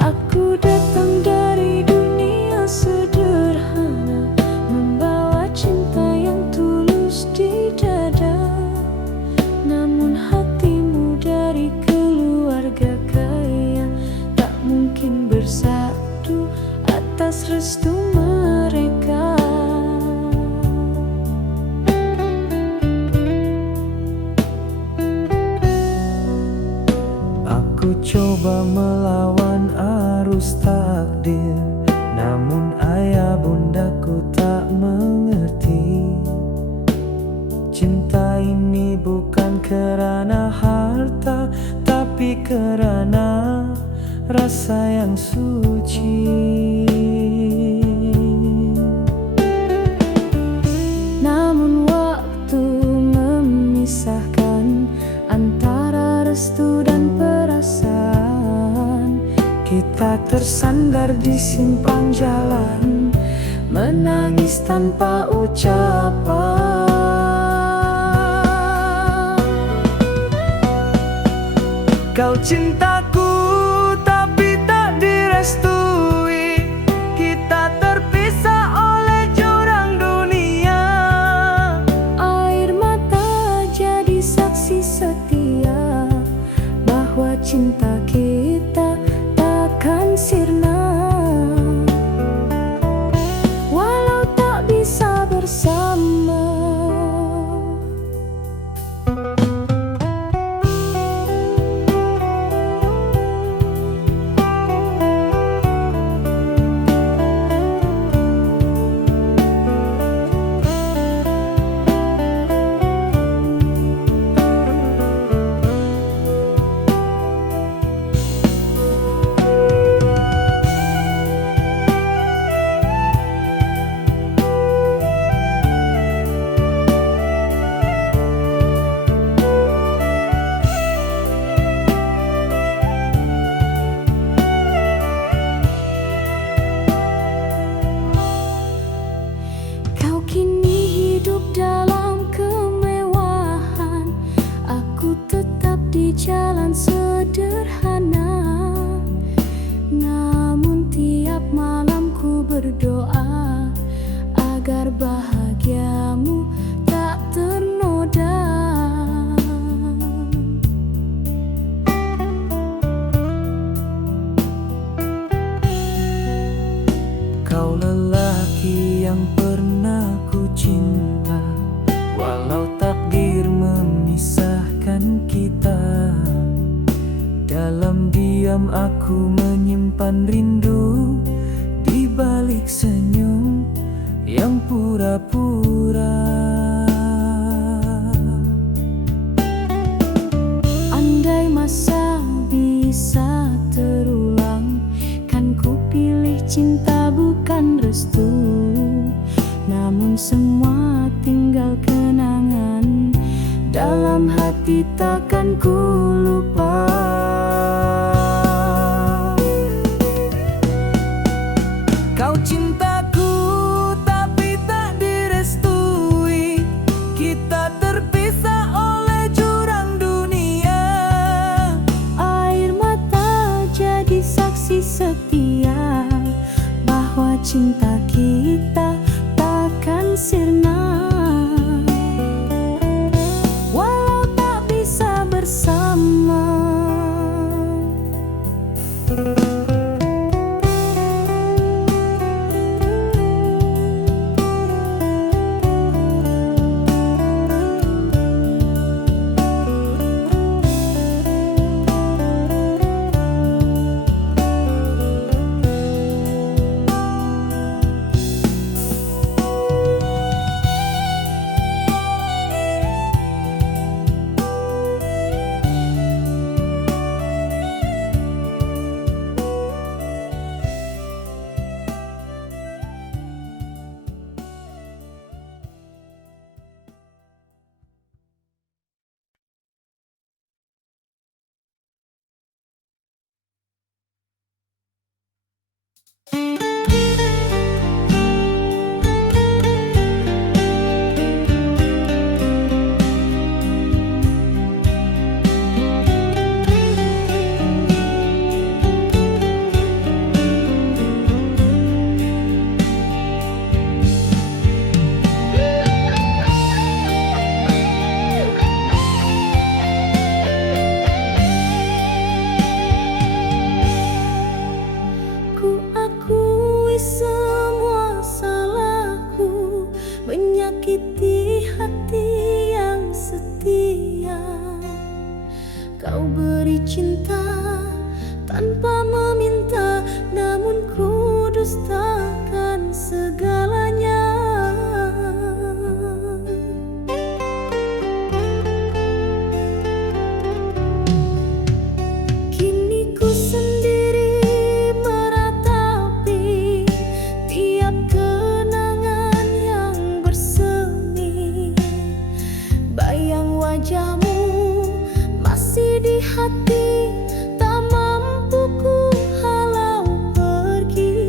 Aku datang dari dunia sederhana, membawa cinta yang tulus di dada. Namun hatimu dari keluarga kaya tak mungkin bersatu atas restu mereka. Aku coba melawan arus takdir, namun ayah bundaku tak mengerti. Cinta ini bukan kerana harta, tapi kerana rasa yang suci. Namun waktu memisahkan antara restu dan perasaan. Kita tersandar di simpang jalan, menangis tanpa ucapan. Kau cintaku tapi tak direstui, kita terpisah oleh jurang dunia. Air mata jadi saksi setia bahwa cinta kita takkan sirna, walau tak bisa bersama. Kau kini hidup dalam kemewahan, aku tetap di jalan sederhana. Namun tiap malam ku berdoa agar bahagiamu tak ternoda. Kau lelaki yang pernah ku cinta, walau takdir memisahkan kita. Dalam diam aku menyimpan rindu, di balik senyum yang pura-pura. Andai masa bisa terulang, kan ku pilih cinta bukan restu. Namun semua tinggal kenangan, dalam hati takkan ku lupa. Kau cintaku tapi tak direstui, kita terpisah oleh jurang dunia. Air mata jadi saksi setia bahwa cinta kita takkan sirna, walau tak bisa bersama. mendustakan segalanya. Kini ku sendiri meratapi tiap kenangan yang bersemi. Bayang wajahmu masih di hati, tak mampu ku halau pergi.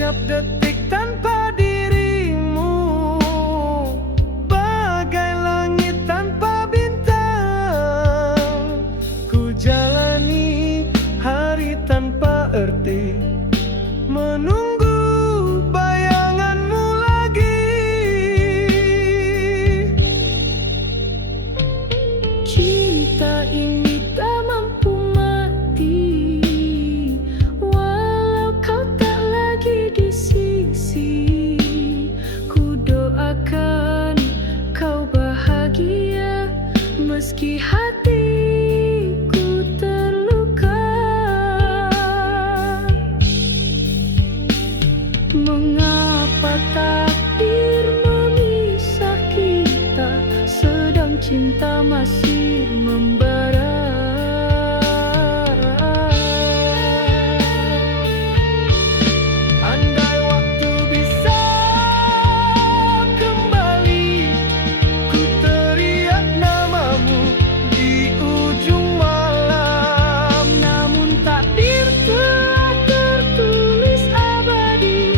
setiap detik tanpa dirimu, bagai langit tanpa bintang. Ku jalani hari tanpa arti, menunggu bayanganmu lagi. Cinta ini tak mampu mati, walau kau tak lagi di sisi. Ku doakan kau bahagia, meski hatiku terluka. Mengapa takdir memisah kita, sedang cinta masih membara. Andai waktu bisa kembali, ku teriak namamu di ujung malam. Namun takdir telah tertulis abadi,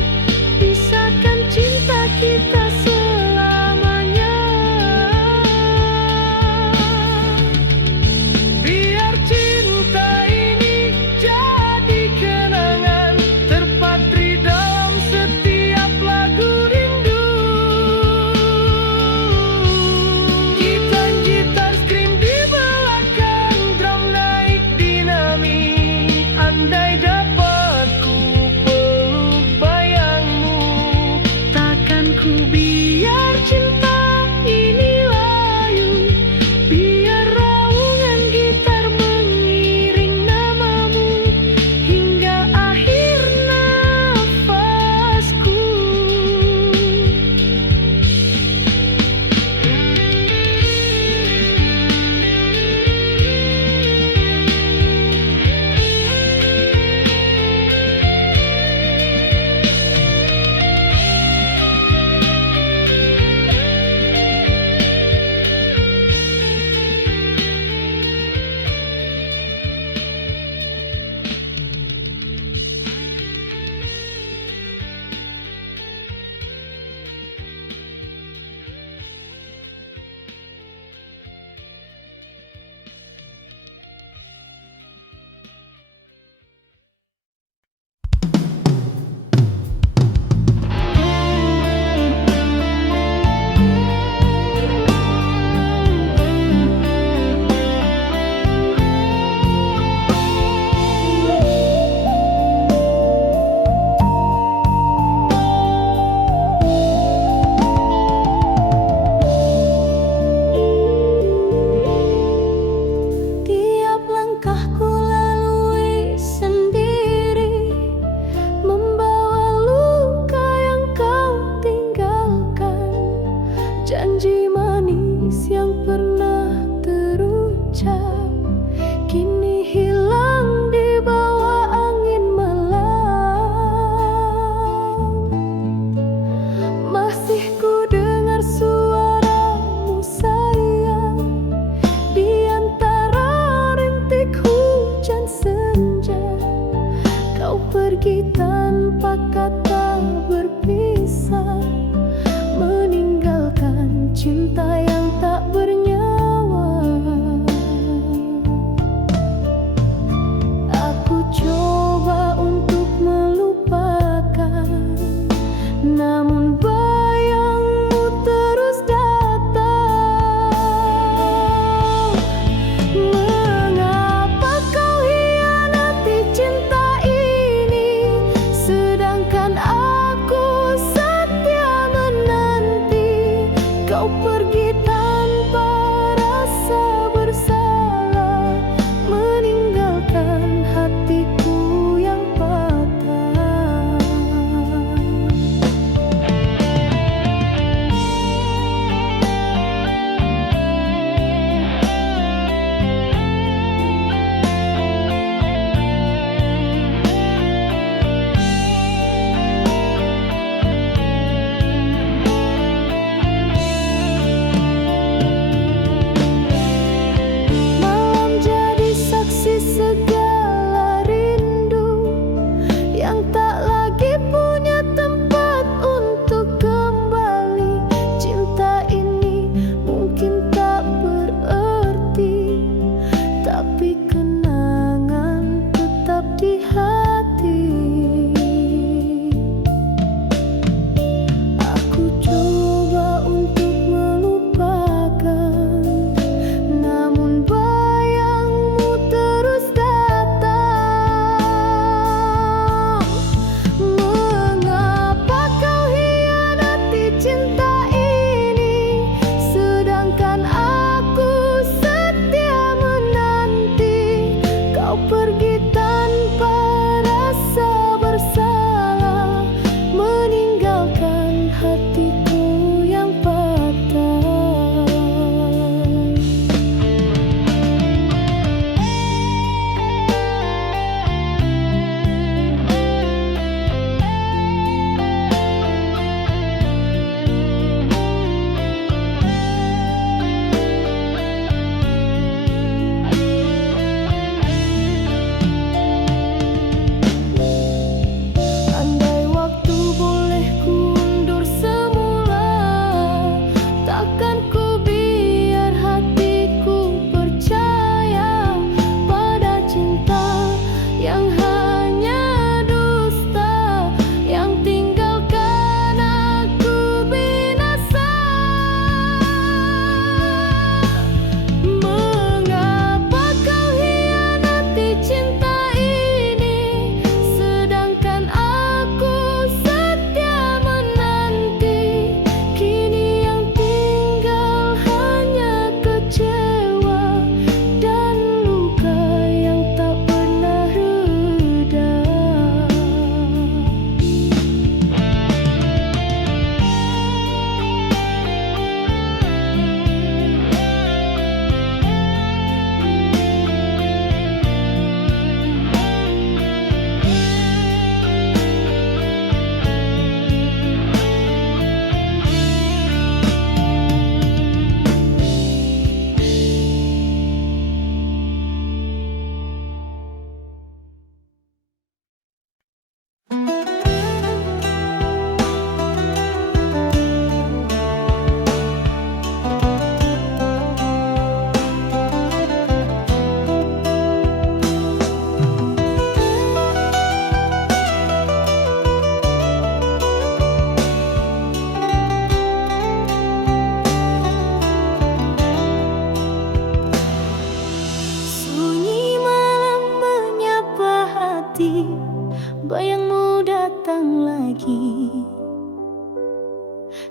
datang lagi.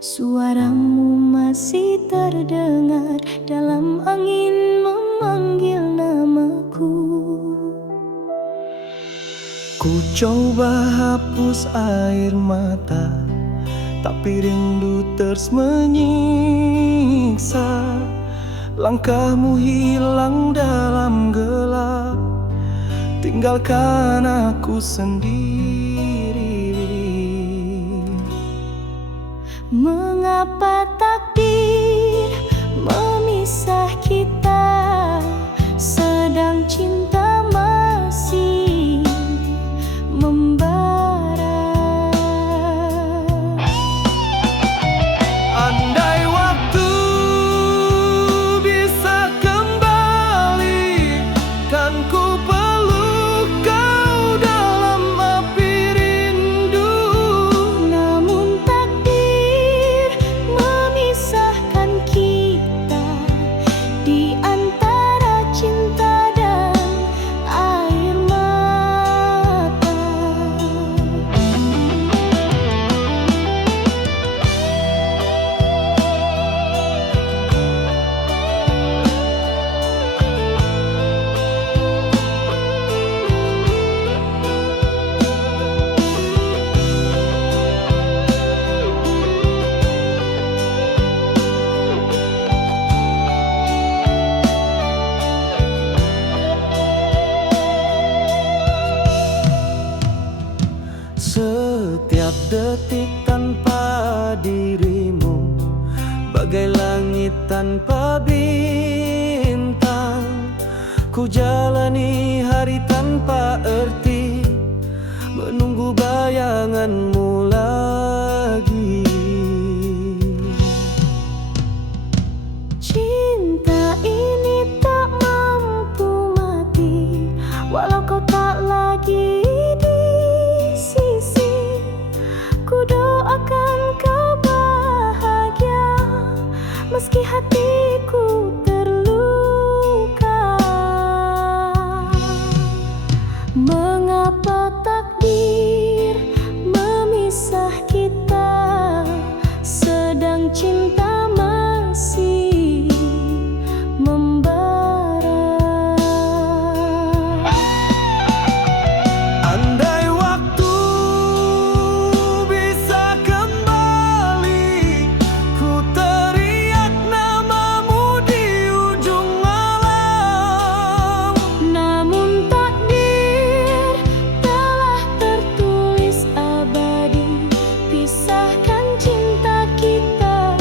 Suaramu masih terdengar dalam angin memanggil namaku. Ku coba hapus air mata, tapi rindu terus menyiksa. Langkahmu hilang dalam gelap, tinggalkan aku sendiri. Mengapa takdir memisah kita, sedang cinta masih membara. Andai waktu bisa kembali, kan ku peluk kau dalam api rindu. Namun takdir memisahkan kita di antara cinta dan air mata. Setiap detik tanpa dirimu, bagai langit tanpa bintang. Ku jalani hari tanpa arti, menunggu bayanganmu lagi. Cinta ini tak mampu mati, walau kau tak lagi di sisi. Ku doakan kau bahagia, meski hatiku terluka. Mengapa takdir memisah kita, sedang cinta masih membara. Andai waktu bisa kembali, ku teriak namamu di ujung malam. Namun takdir telah tertulis abadi, pisahkan cinta kita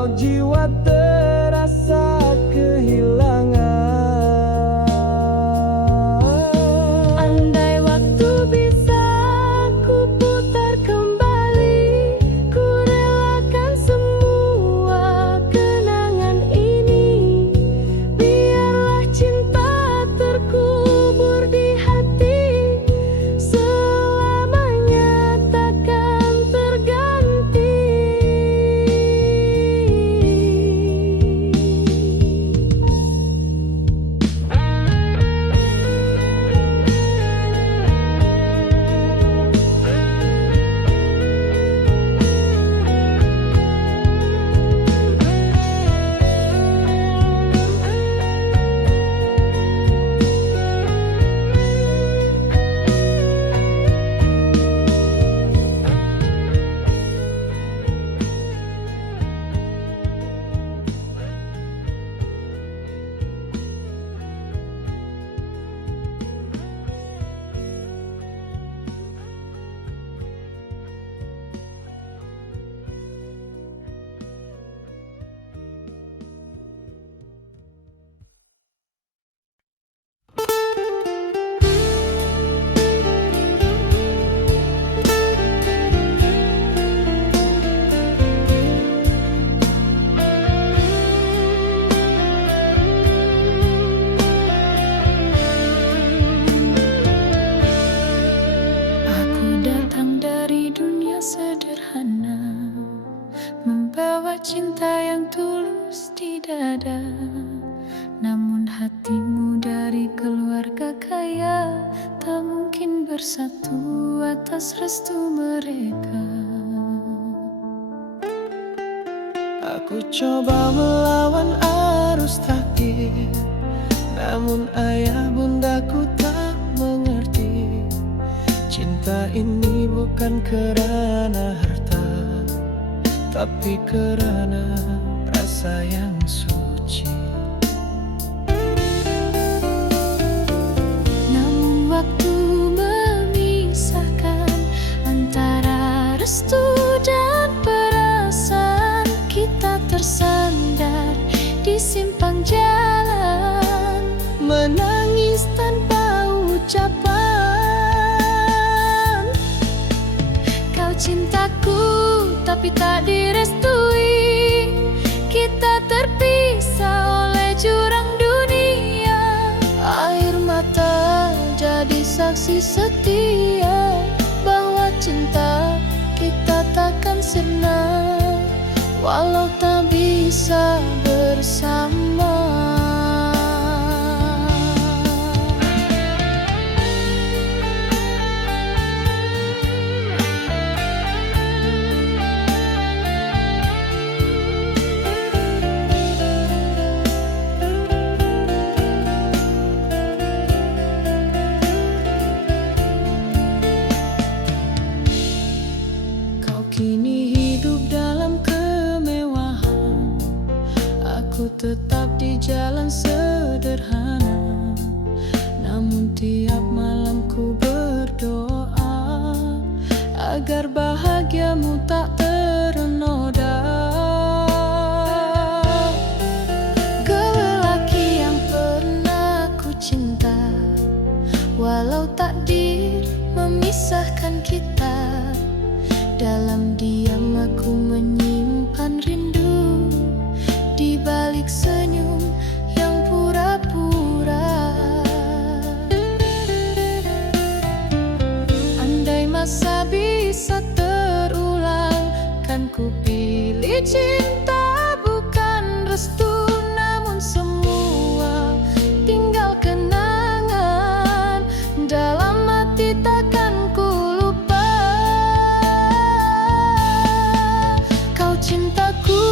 walau jiwa terasa kehilangan. Andai waktu bisa ku putar kembali, ku relakan semua kenangan ini. Biarlah cinta terkubur di hati, selamanya takkan terganti. Aku datang dari dunia sederhana, membawa cinta yang tulus di dada. Namun hatimu dari keluarga kaya, tak mungkin bersatu atas restu mereka. Aku coba melawan arus takdir, namun ayah bundaku tak mengerti. Cinta ini bukan kerana harta, tapi kerana rasa yang suci. Namun waktu memisahkan antara restu dan perasaan. Kita tersandar di simpang jalan, menangis tanpa ucapan. Kau cintaku tapi tak direstui, kita terpisah oleh jurang dunia. Air mata jadi saksi setia bahwa cinta kita takkan sirna walau tak bisa bersama. Kau kini hidup dalam kemewahan, aku tetap di jalan sederhana. Namun tiap malam ku berdoa agar bahagiamu tak ternoda. Kau lelaki yang pernah ku cinta, walau takdir memisahkan kita. Dalam diam aku menyimpan rindu, di balik senyum yang pura-pura. Andai masa bisa terulang, kan ku pilih cinta bukan restu. Namun semua tinggal kenangan, dalam hati takkan ku lupa. Kau cintaku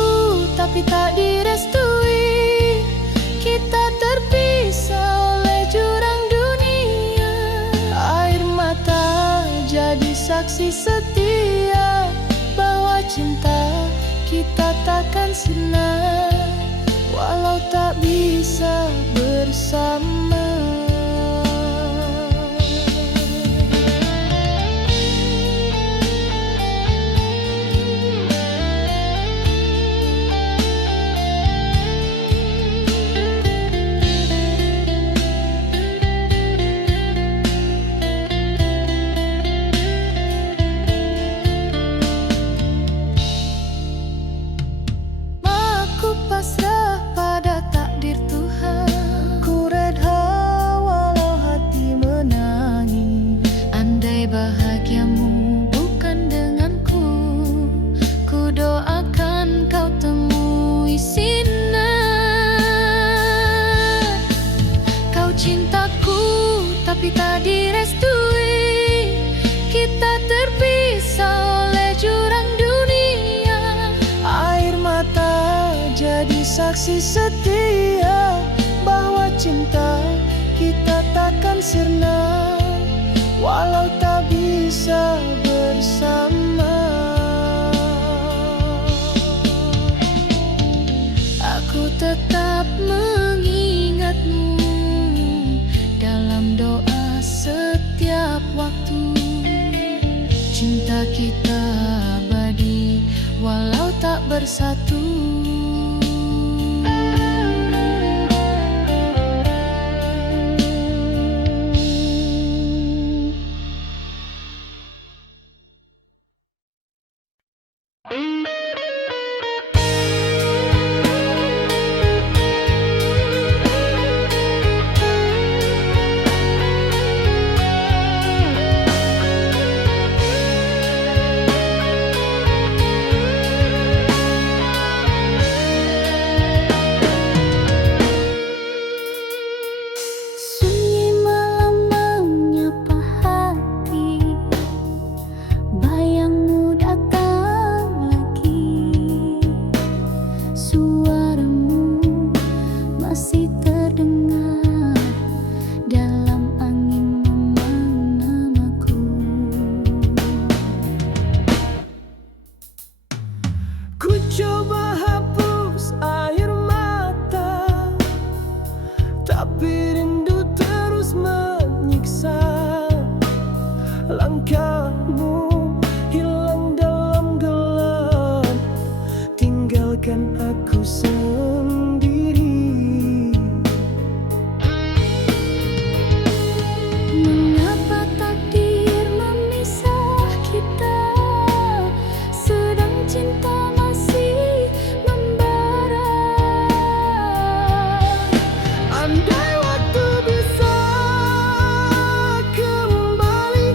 tapi tak direstui, kita terpisah oleh jurang dunia. Air mata jadi saksi setia bahwa cinta kita takkan sirna walau tak bisa bersama. Aku pasrah pada takdir Tuhan. Ku redha walau hati menangis. Andai bahagiamu bukan denganku, ku doakan kau temui sinar. Kau cintaku tapi tak direstui, kita terpisah oleh jurang dunia. Air mata jadi saksi setia bahwa cinta kita takkan sirna walau tak bisa bersama. Aku tetap mengingatmu dalam doa setiap waktu. Cinta kita abadi walau tak bersatu. Sunyi malam menyapa hati, bayangmu datang lagi. Suaramu masih terdengar dalam angin memang namaku. Ku coba hapus air mata, tapi rindu terus menyiksa. Langkahmu hilang dalam gelap, tinggalkan aku sendiri. Mengapa takdir memisah kita, sedang cinta masih membara. Andai waktu bisa kembali,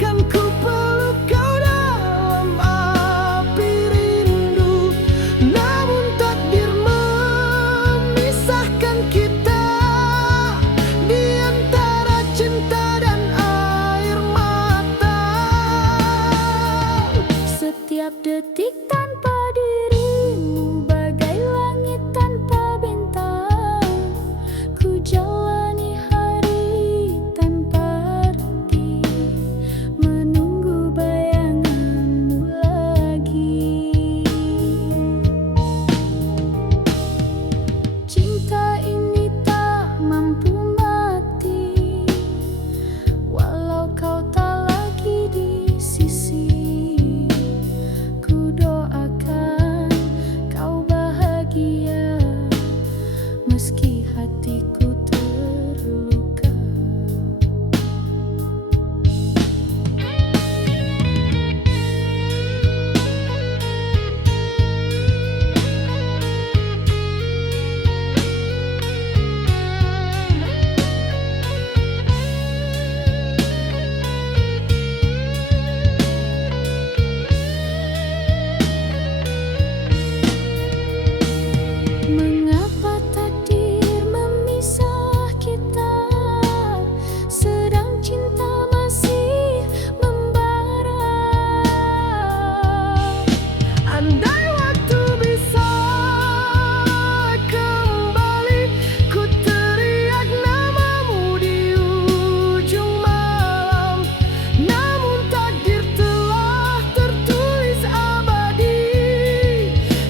kan ku peluk kau dalam api rindu. Namun takdir memisahkan kita di antara cinta dan air mata. Setiap detik tanpa dirimu bagai langit tanpa bintang. Ku jalani hari tanpa arti, menunggu bayanganmu lagi. Cinta ini tak mampu mati walau kau tak lagi di sisi. Ku doakan kau bahagia meski hatiku terluka. Mengapa takdir memisah kita, sedang cinta masih membara. Andai waktu bisa kembali, ku teriak namamu di ujung malam. Namun takdir telah tertulis abadi,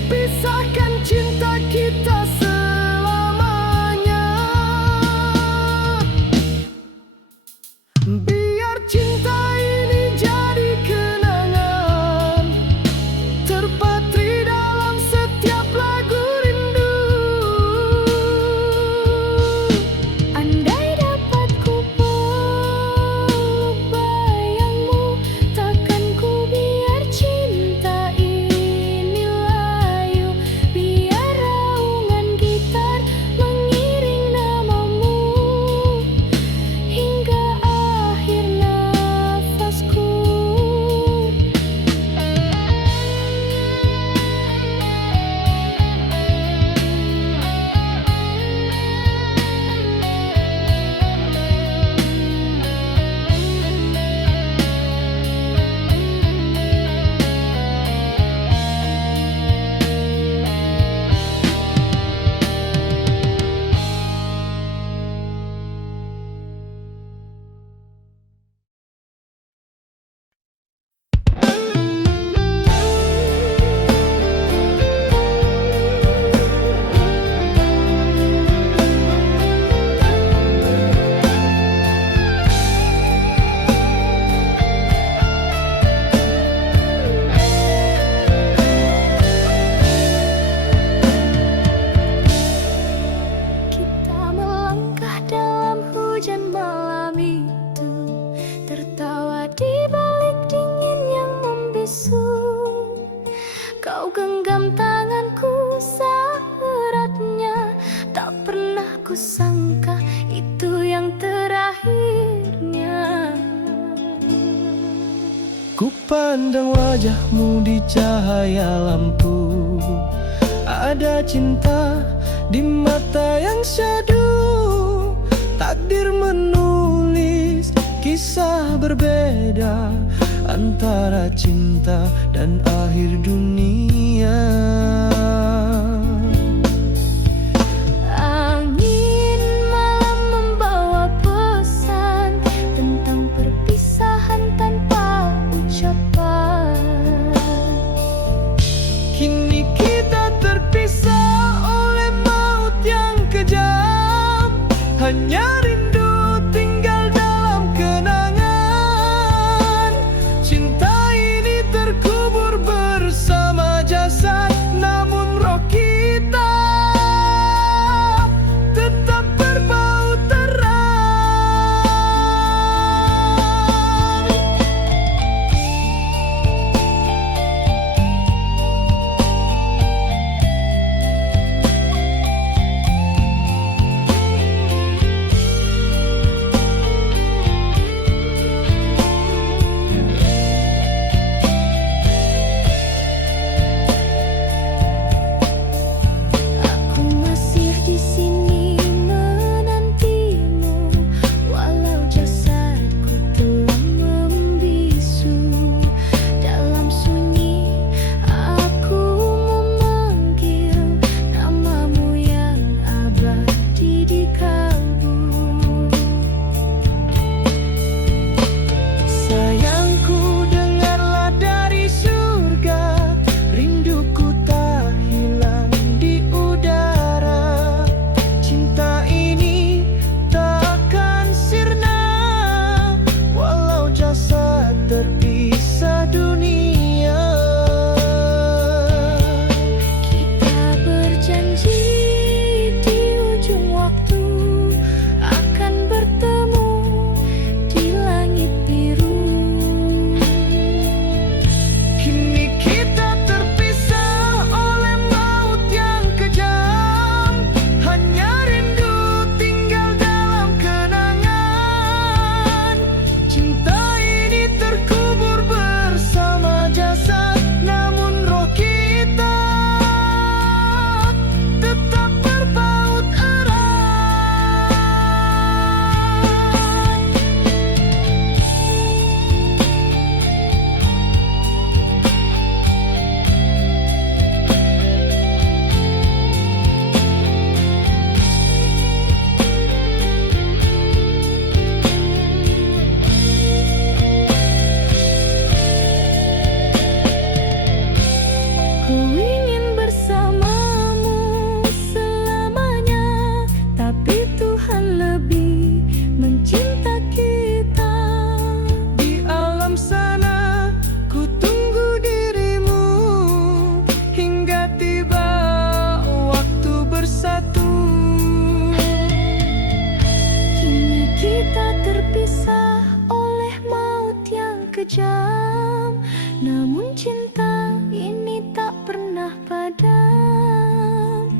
pisahkan cinta kita ku sangka itu yang terakhirnya. Ku pandang wajahmu di cahaya lampu, ada cinta di mata yang syahdu. Takdir menulis kisah berbeda antara cinta dan akhir dunia. Angin malam membawa pesan tentang perpisahan tanpa ucapan. Kini kita terpisah oleh maut yang kejam. Hanya rindu tinggal dalam kenangan. Cinta ini terkubur bersama jasad, namun roh kita tetap berbau terang. Aku masih di sini menantimu, walau jasadku telah membisu. Dalam sunyi aku memanggil namamu yang abadi di kalbu. Sayangku, dengarlah dari surga, rinduku tak hilang di udara. Cinta ini takkan sirna, walau jasad terpisah dunia. Kita berjanji di ujung waktu akan bertemu di langit biru. Kini kita terpisah oleh maut yang kejam. Hanya rindu tinggal dalam kenangan. Cinta ini terkubur bersama jasad, namun roh kita tetap berbaut erat. Ku ingin bersamamu selamanya, tapi Tuhan lebih mencinta kita. Di alam sana ku tunggu dirimu hingga tiba waktu bersatu. Kini kita terpisah oleh maut yang kejam, namun cinta ini tak pernah padam.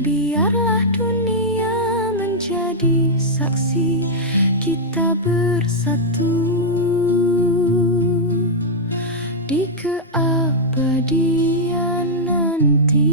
Biarlah dunia menjadi saksi kita bersatu di keabadian nanti.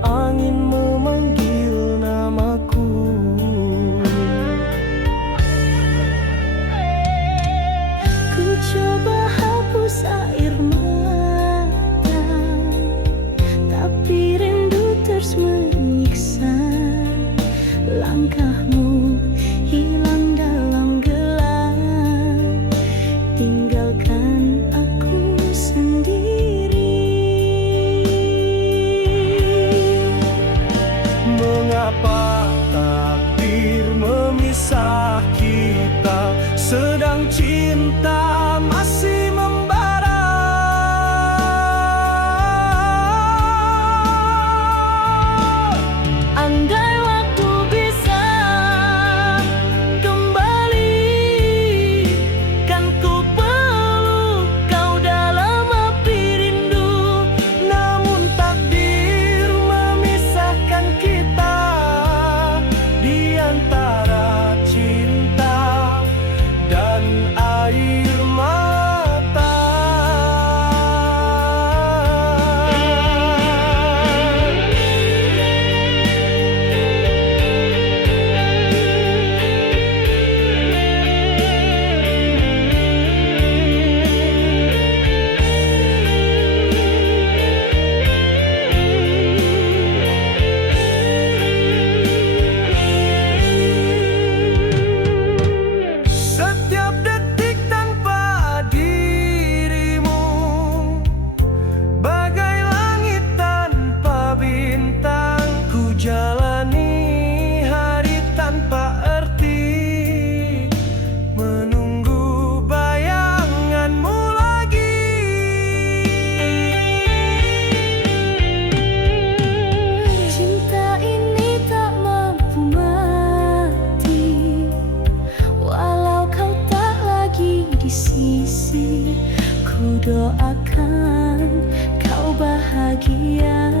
angin memanggil namaku. Ku coba hapus air mata, tapi rindu terus menyiksa. Langkahmu hilang dalam gelap, tinggalkan aku sendiri. Mengapa takdir memisah kita, sedang cinta masih membara? Andai waktu bisa kembali, kan ku peluk kau dalam api rindu. Namun takdir memisahkan kita di antara cinta dan air mata. Setiap detik tanpa dirimu, bagai langit tanpa bintang. Ku jalani hari tanpa arti, menunggu bayanganmu lagi. Cinta ini tak mampu mati, walau kau tak lagi di sisi. Ku doakan kau bahagia,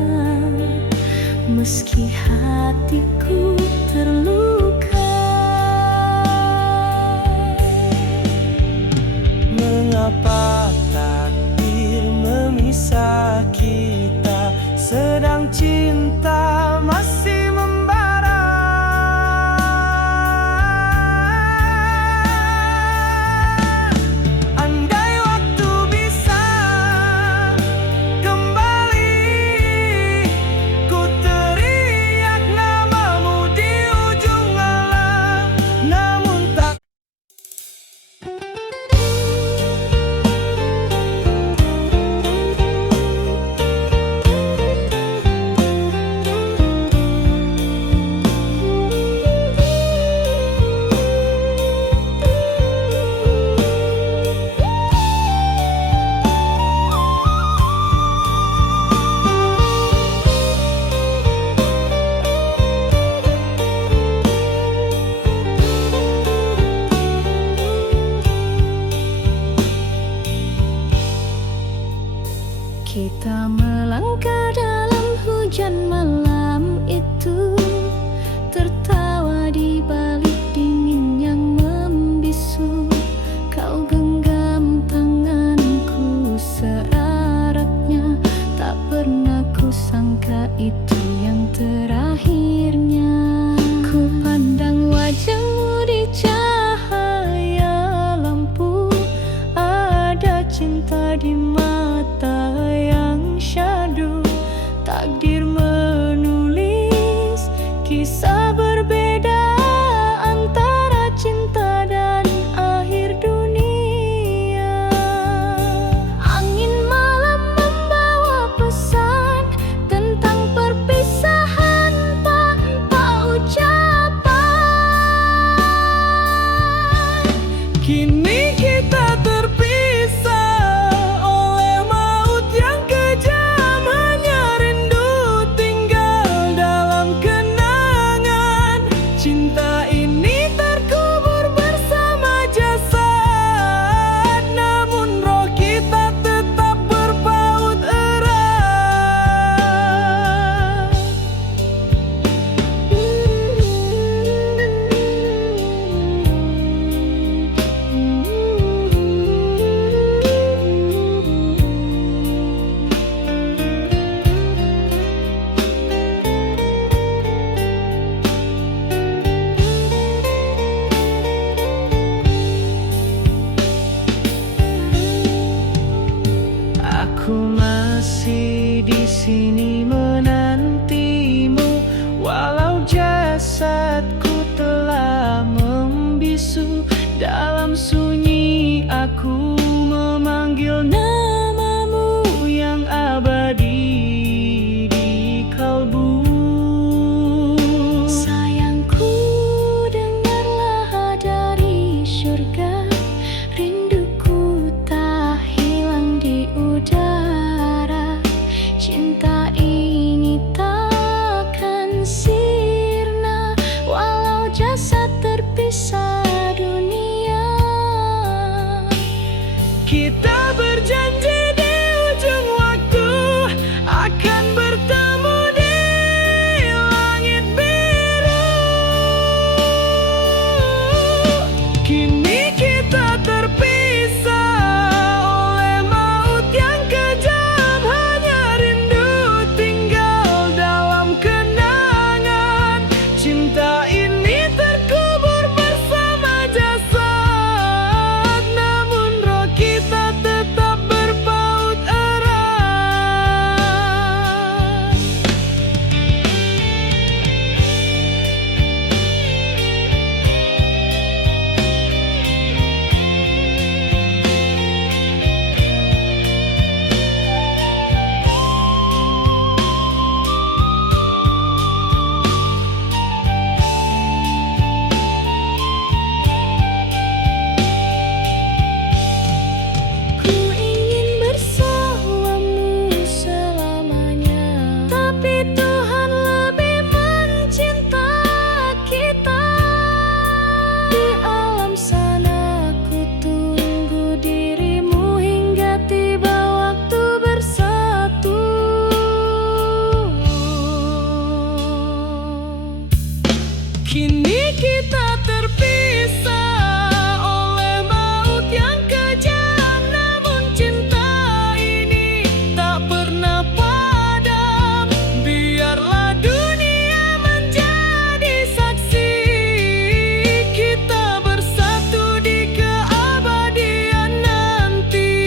meski hatiku terluka. Mengapa takdir memisah kita, sedang cinta masih membara? Andai waktu bisa kembali, ku teriak namamu di ujung alam. Namun tak Kini kita terpisah oleh maut yang kejam, namun cinta ini tak pernah padam. Biarlah dunia menjadi saksi, kita bersatu di keabadian nanti.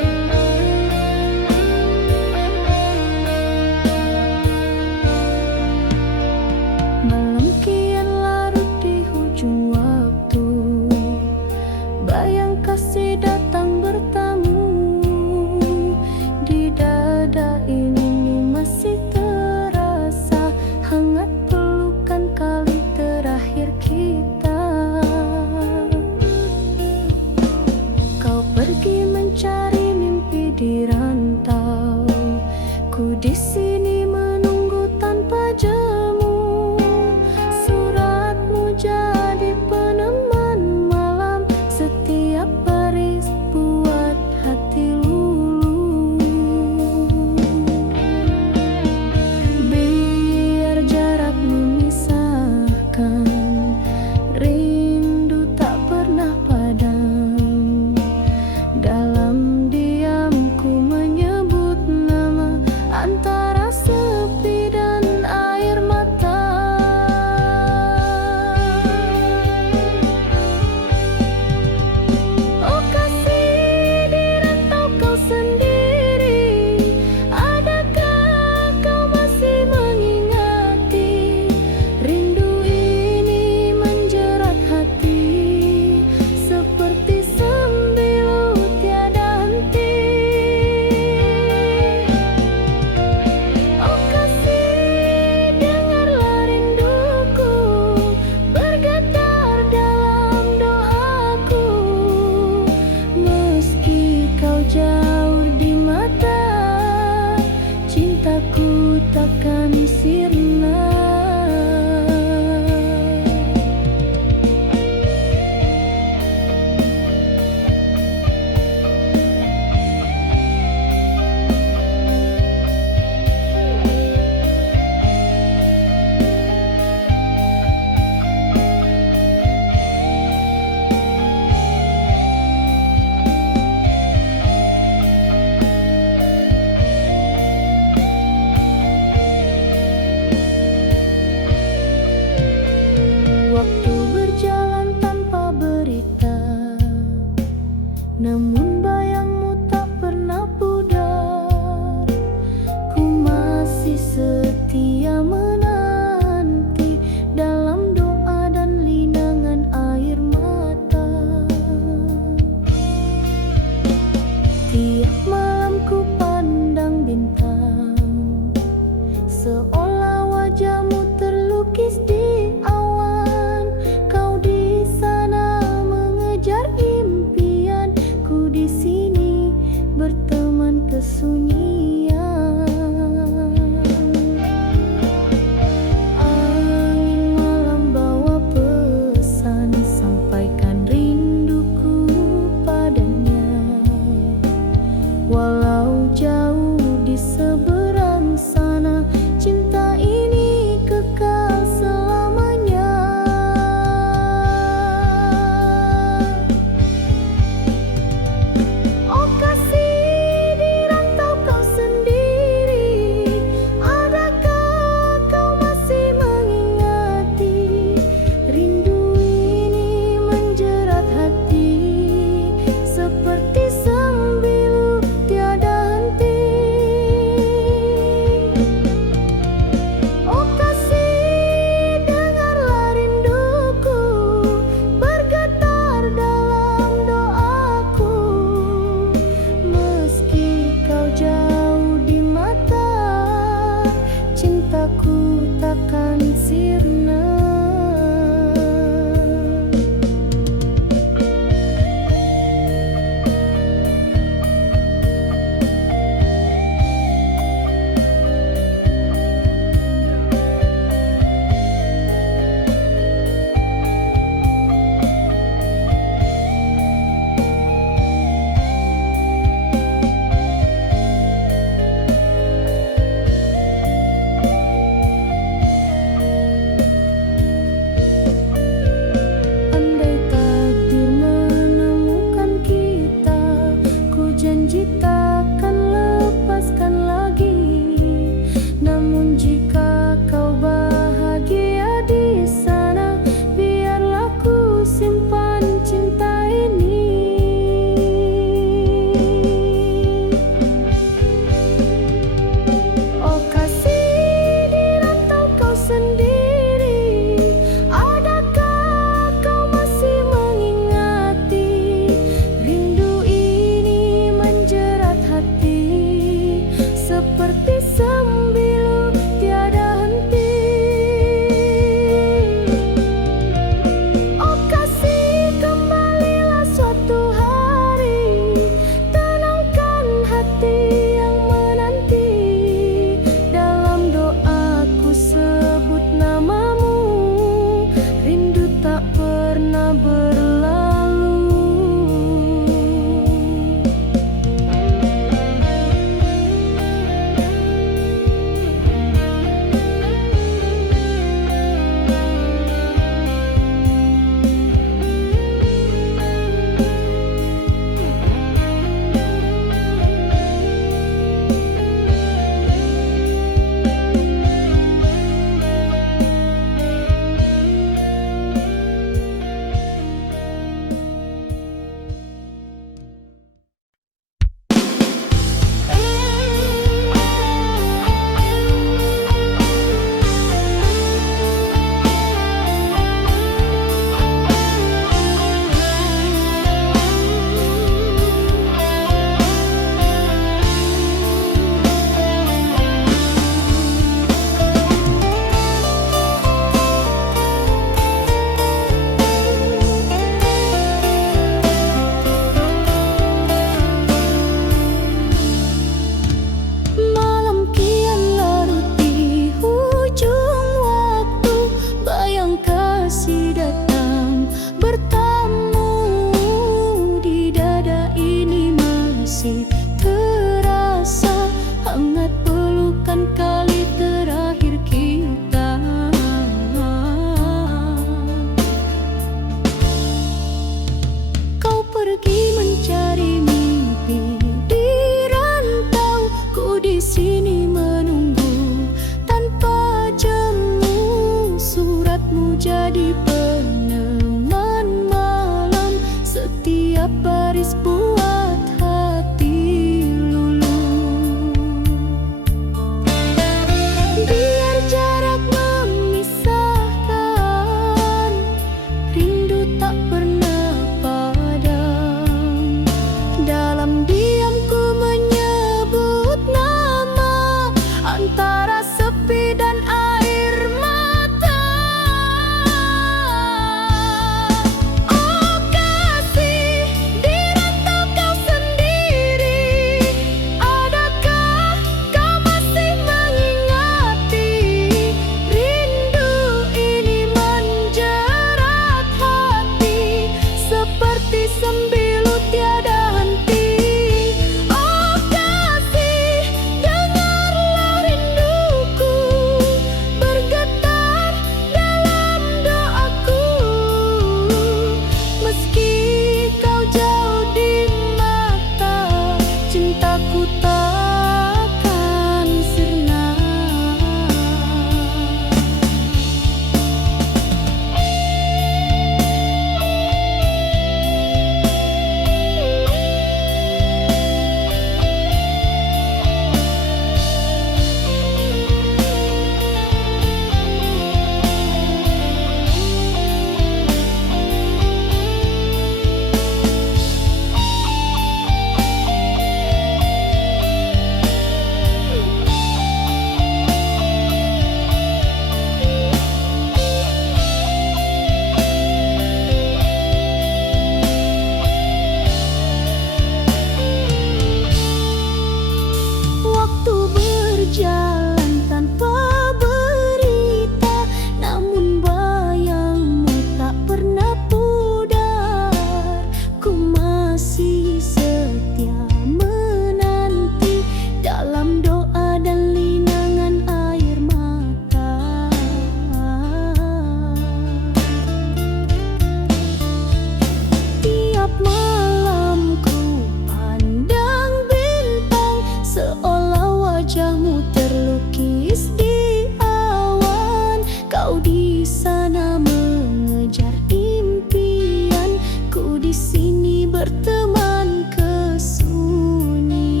sana mengejar impian, ku di sini berteman kesunyian.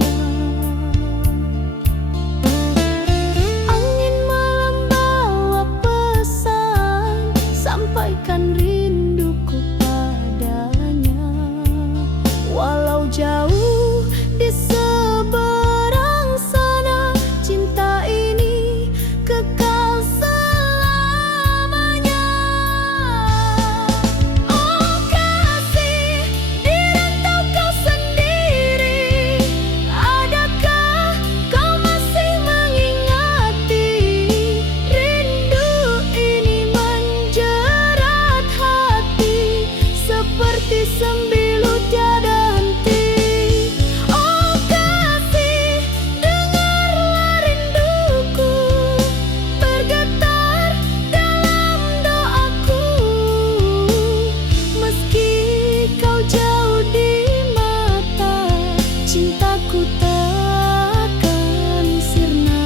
Angin malam bawa pesan, sampaikan rinduku padanya. Walau jauh di seberang sana, cinta ini kekal selamanya. Oh kasih, di rantau kau sendiri, adakah kau masih mengingati? Rindu ini menjerat hati, seperti sembilu tiada henti. Oh kasih, dengarlah rinduku bergetar dalam doaku. Meski kau jauh di mata, cintaku takkan sirna.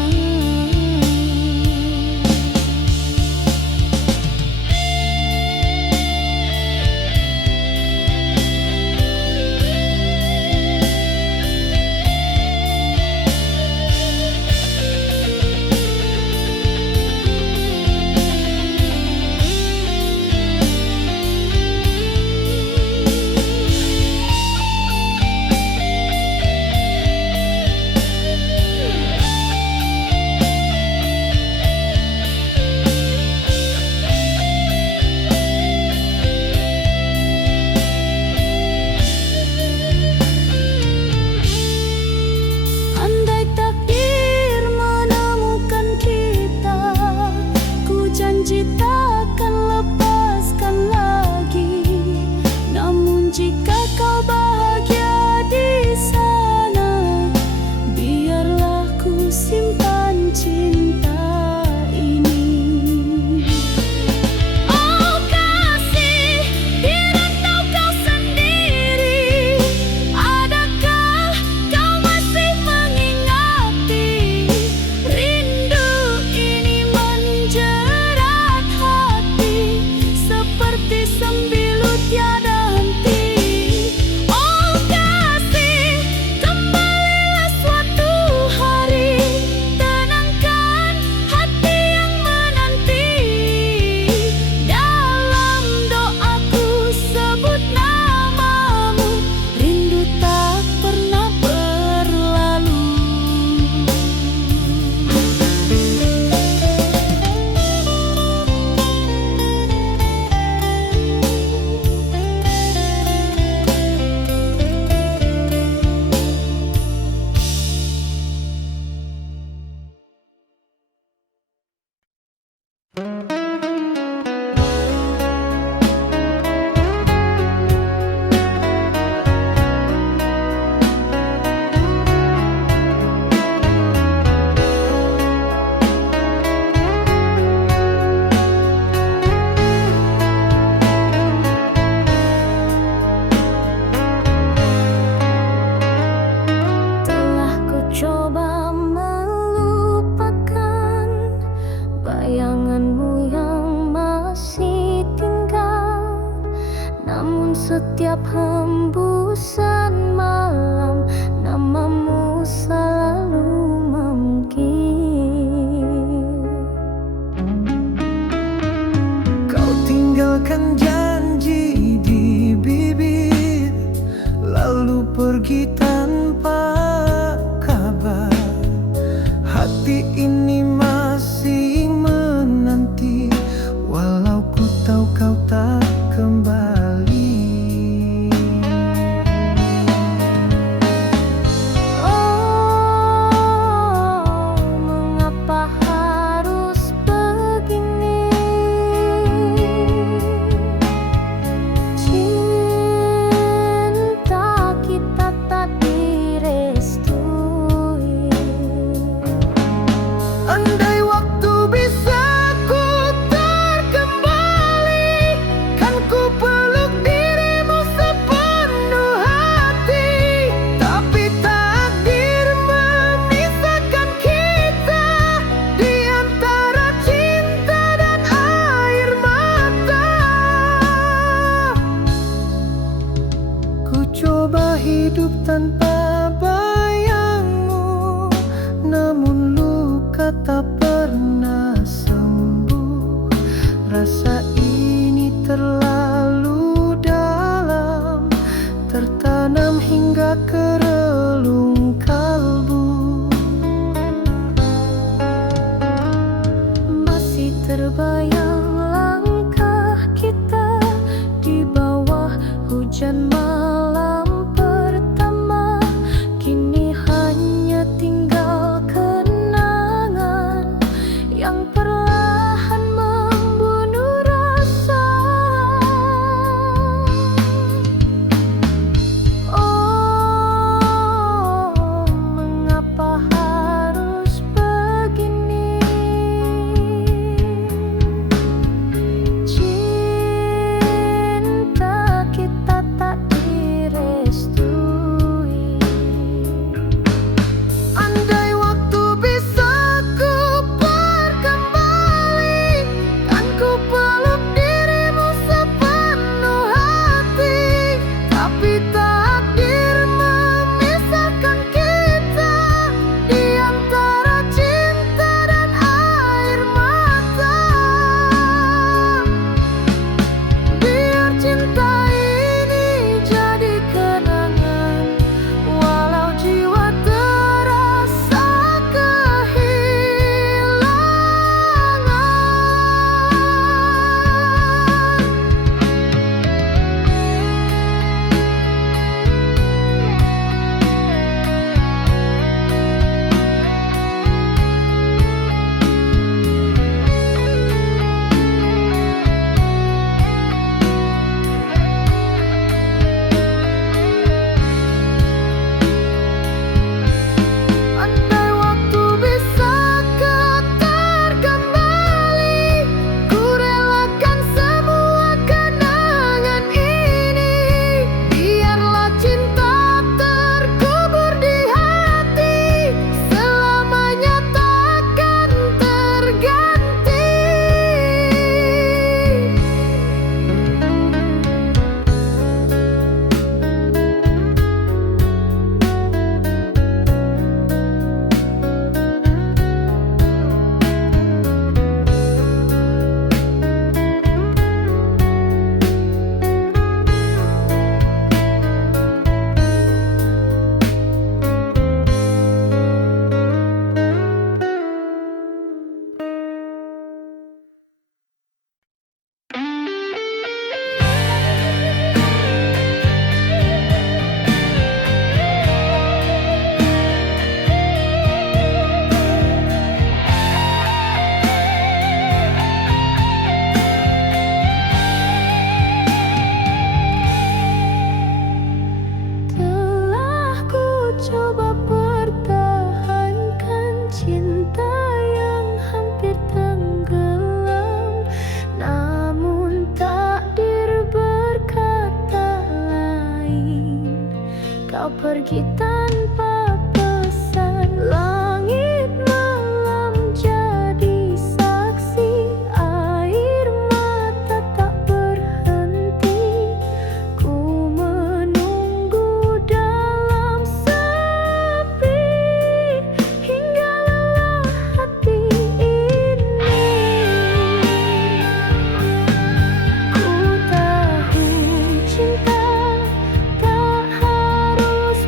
Andai takdir menemukan kita, ku janji takkan lepaskan lagi. Namun jika kau bahagia di sana, biarlah ku simpan cinta ini. Oh kasih, di rantau kau sendiri, adakah kau masih mengingati? Rindu ini menjerat hati, seperti sembilu tiada henti. Oh kasih, kembalilah suatu hari, tenangkan hati yang menanti. Dalam doaku sebut namamu, rindu tak pernah berlalu. Telah ku coba melupakan bayanganmu yang masih tinggal, namun setiap hembusan malam namamu selalu memanggil. Kau tinggalkan janji di bibir, lalu pergi tanpa kabar. Hati ini masih menanti, walau ku tahu kau tak kembali. Oh, mengapa harus begini? hidup tanpa bayangmu, namun luka tak pernah sembuh. Rasa ini terlalu dalam, tertanam hingga ke relung kalbu. Masih terbayang langkah kita di bawah hujan malam pertama. Kini hanya tinggal kenangan yang perlahan membunuh rasa. Oh, mengapa harus begini? Cinta kita tak direstui. Andai waktu bisa ku kembali, kan ku peluk dirimu sepenuh hati. Tapi takdir memisahkan kita di antara cinta dan air mata. Biar cinta ini jadi kenangan, walau jiwa terasa andai waktu bisa kembali, ku relakan semua kenangan ini. Biarlah cinta terkubur di hati, selamanya takkan terganti. Telah ku coba pertahankan cinta yang hampir tenggelam, namun takdir berkata lain. Kau pergi tanpa pesan, langit malam jadi saksi, air mata tak berhenti. Ku menunggu dalam sepi hingga lelah hati ini. Ku tahu cinta tak harus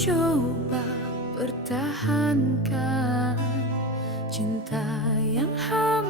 coba pertahankan cinta yang hampa.